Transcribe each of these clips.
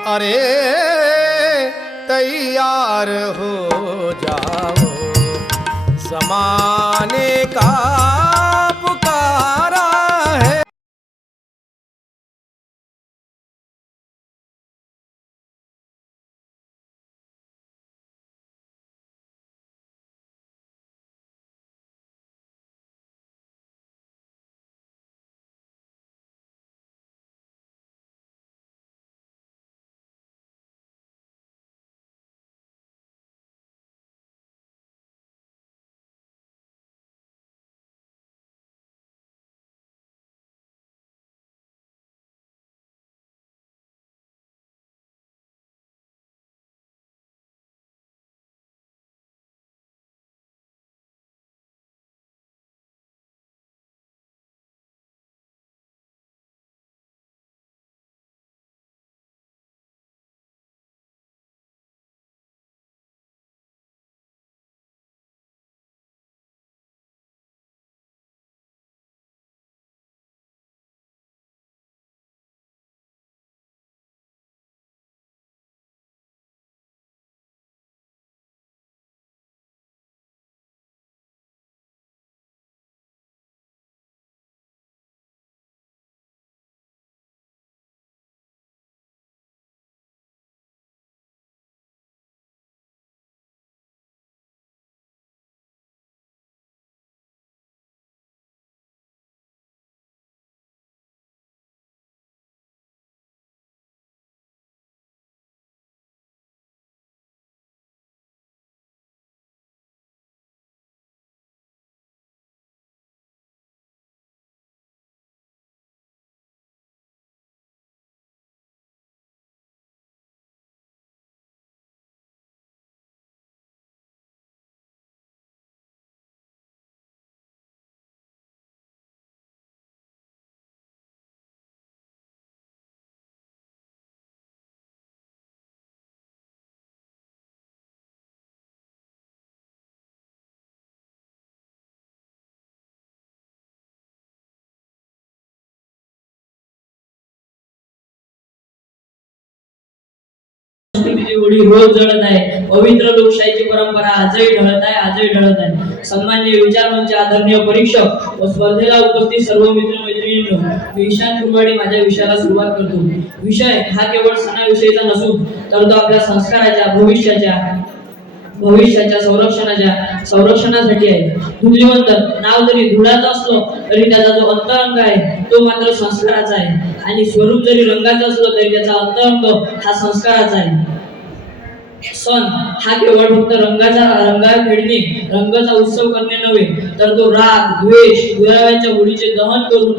अरे तैयार हो जाओ, ज़माने का पुकारा है। संस्कृतीची होळी रोज जळत आहे. पवित्र लोकशाहीची परंपरा आजही ढळत आहे. सन्माननीय विचारमंच, आदरणीय परीक्षक व स्पर्धेला उपस्थित सर्व मित्र मैत्रिणींनो, मी ईशान कुरवाडे माझ्या विषयाला सुरुवात करतो. विषय हा केवळ सणाविषयीचा नसून तर तो आपल्या संस्काराच्या भविष्याच्या संरक्षणासाठी आहे. धुलीवंदन नाव जरी धुळाचं असलं तरी त्याचा जो अंतरंग आहे तो मात्र संस्काराचा आहे, आणि स्वरूप जरी रंगाचं असलं तरी त्याचा अंतरंग हा संस्काराचा आहे. सण हा केवळ फक्त रंगा खेळणे, रंगाचा उत्सव करणे नव्हे, तर तो राग, द्वेष, दुराव्यांच्या होळीचे दहन करून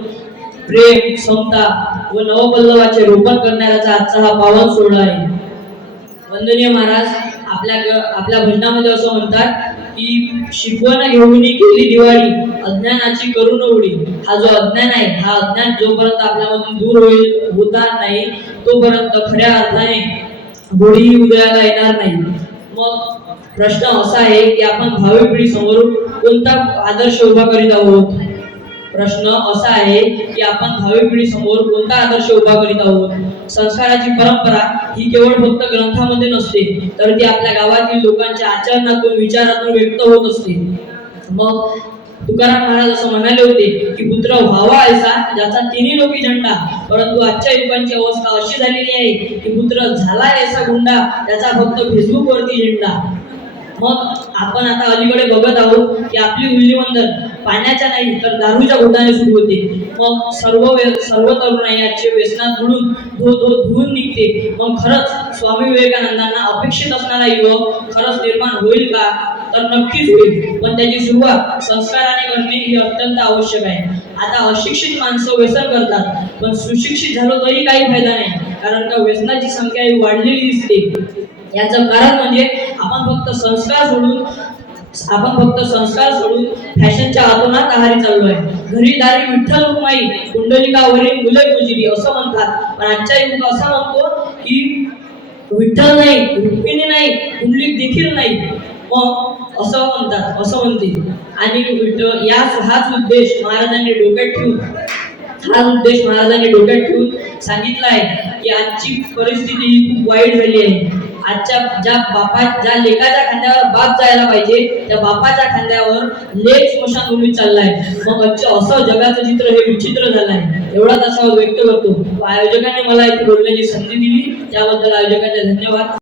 प्रेम, समता व नवपल्लवाचे रोपण करणाऱ्याचा आजचा हा पावन सोहळा आहे. वंदनीय महाराज आपल्या भजनामध्ये असं म्हणतात की शिकवण घेऊन केली दिवाळी, अज्ञानाची करून उडी. हा जो अज्ञान आहे, हा अज्ञान जोपर्यंत आपल्यामधून दूर होणार नाही तोपर्यंत खऱ्या अर्थाने होळी उदयाला येणार नाही. मग प्रश्न असा आहे की आपण भावी पिढी समोर कोणता आदर्श उभा करीत आहोत? संस्काराची परंपरा ही केवळ फक्त ग्रंथामध्ये नसते, तर ती आपल्या गावातील लोकांच्या आचरणातून, विचारातून व्यक्त होत असते. मग तुकाराम महाराज असं म्हणाले होते की पुत्र व्हावा ऐसा ज्याचा तिन्ही लोकी झंडा. परंतु आजच्या युगांची अवस्था अशी झालेली आहे की पुत्र झाला ऐसा गुंडा त्याचा फक्त फेसबुक वरती झेंडा. मग आपण आता अलीकडे बघत आहोत की आपली धुलीवंदन पाण्याच्या नाही तर दारूच्या घोटाने सुरू होते. मग सर्व तरुणाई याचे व्यसनात धुवून निघते. मग खरंच स्वामी विवेकानंदांना अपेक्षित असणारा युवक खरंच निर्माण होईल का? तर नक्कीच होईल, पण त्याची सुरुवात संस्काराने करणे ही अत्यंत आवश्यक आहे. आता अशिक्षित माणसं व्यसन करतात, पण सुशिक्षित झालो तरी काही फायदा नाही, कारण का व्यसनाची संख्या ही वाढलेली दिसते. याचं कारण म्हणजे आपण फक्त संस्कार सोडून फॅशनच्या आतोनात आहारी चाललोय. घरी दारी विठ्ठल रुक्माई, कुंडलिकावरील मुले गुजरी असं म्हणतात, पण आजच्या युग असा म्हणतो की विठ्ठल नाही, रुक्मिणी नाही, कुंडलिक देखील नाही. मग असं म्हणते. आणि हाच उद्देश महाराजांनी डोक्यात ठेवून हा उद्देश महाराजांनी डोक्यात ठेवून सांगितला आहे की आजची परिस्थिती ही खूप वाईट झाली आहे. आजच्या ज्या लेकाच्या खांद्यावर बाप जायला पाहिजे त्या बापाच्या खांद्यावर लेक स्मशानभूमीत चाललाय. मग असं जगाचं चित्र हे विचित्र झालं आहे. एवढाच असा व्यक्त करतो. आयोजकांनी मला इथे बोलण्याची संधी दिली त्याबद्दल आयोजकांचे धन्यवाद.